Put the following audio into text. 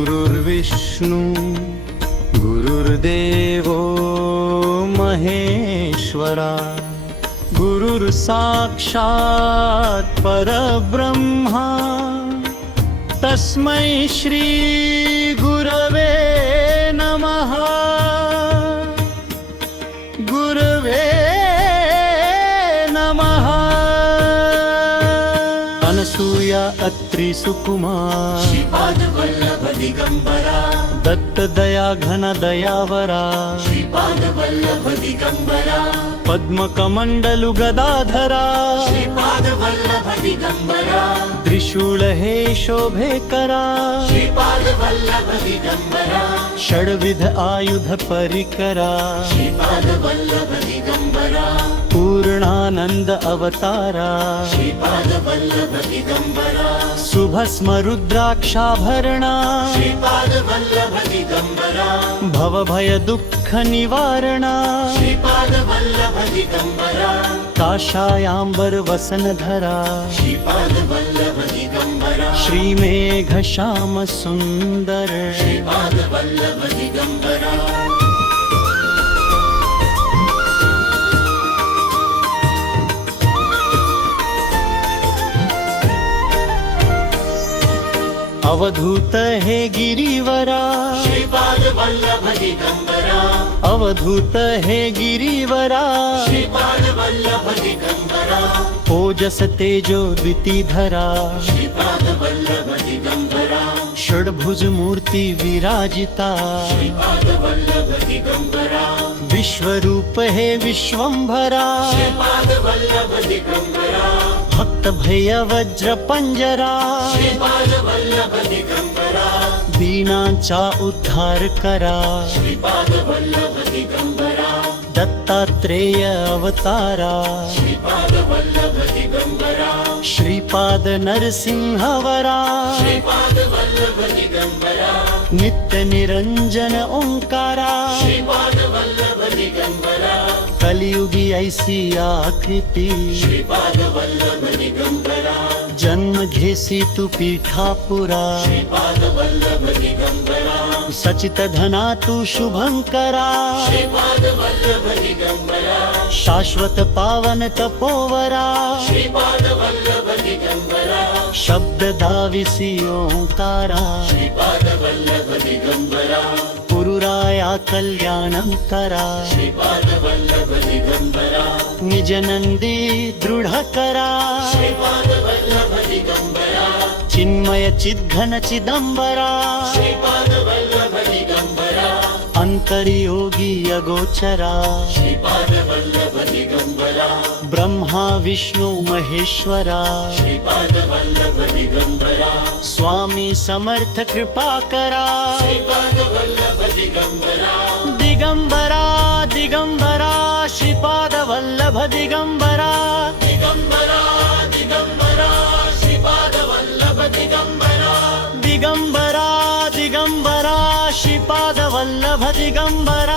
गुरुर्विष्णू गुरुर्देवो महेश्वरा गुरुर्साक्षात् परब्रह्मा तस्मै श्री गुरवे नमः गुरवे नमः। अनसूया अत्रि सुकुमार श्रीपाद वल्लभ दिगंबरा दत्त दया घन दयावरा श्रीपाद वल्लभ दिगंबरा पद्मकमंडलु गदाधरा श्रीपाद वल्लभ दिगंबरा त्रिशूल हे शोभे करा श्रीपाद वल्लभ दिगंबरा षड्विध आयुध परिकरा श्रीपाद वल्लभ दिगंबरा पूर्णानंद अवतारा श्रीपाद वल्लभ दिगंबरा शुभस्म रुद्राक्षाभरणा श्रीपाद वल्लभ दिगंबरा भव भय दुःख निवारणा श्रीपाद वल्लभ दिगंबरा काषायाम्बर वसनधरा श्रीपाद वल्लभ दिगंबरा श्रीमेघ श्याम सुंदर श्रीपाद वल्लभ दिगंबरा अवधूत हे गिरीवरा श्रीपाद वल्लभ दिगंबरा अवधूत हे गिरीवरा श्रीपाद वल्लभ दिगंबरा ओजस तेजो द्वितीधरा श्रीपाद वल्लभ दिगंबरा षड्भुज मूर्ति विराजिता श्रीपाद वल्लभ दिगंबरा विश्वरूप हे विश्वंभरा श्रीपाद वल्लभ दिगंबरा भक्त भय वज्र पंजरा श्रीपाद वल्लभ दिगंबरा दीनांचा उद्धार करा श्रीपाद वल्लभ दिगंबरा दत्तात्रेय अवतारा श्रीपाद वल्लभ दिगंबरा श्रीपाद नरसिंहवरा श्रीपाद वल्लभ दिगंबरा नित्य निरंजन ओंकारा श्रीपाद वल्लभ दिगंबरा कलियुगी ऐसी आकृती श्रीपाद वल्लभ दिगंबरा जन्म घेसी तू पीठापुरा श्रीपाद वल्लभ दिगंबरा सचित धना तू शुभंकरा श्रीपाद वल्लभ दिगंबरा शाश्वत पावन तपोवरा श्रीपाद वल्लभ दिगंबरा शब्द धाविसी ओंकारा श्रीपाद वल्लभ दिगंबरा पुरुराया कल्याणं करा श्रीपाद वल्लभ दिगंबरा निज नंदी दृढ करा श्रीपाद वल्लभ दिगंबरा चिन्मय चिद्घन चिदंबरा श्रीपाद वल्लभ दिगंबरा अंतर्योगी अगोचरा श्रीपाद वल्लभ दिगंबरा ब्रह्मा विष्णु महेश्वरा श्रीपाद वल्लभ दिगंबरा स्वामी समर्थ कृपा करा श्रीपाद वल्लभ दिगंबरा दिगंबरा दिगंबरा श्रीपाद वल्लभ दिगंबरा दिगंबरा दिगंबरा श्रीपाद वल्लभ दिगंबरा दिगंबरा दिगंबरा श्रीपाद वल्लभ दिगंबरा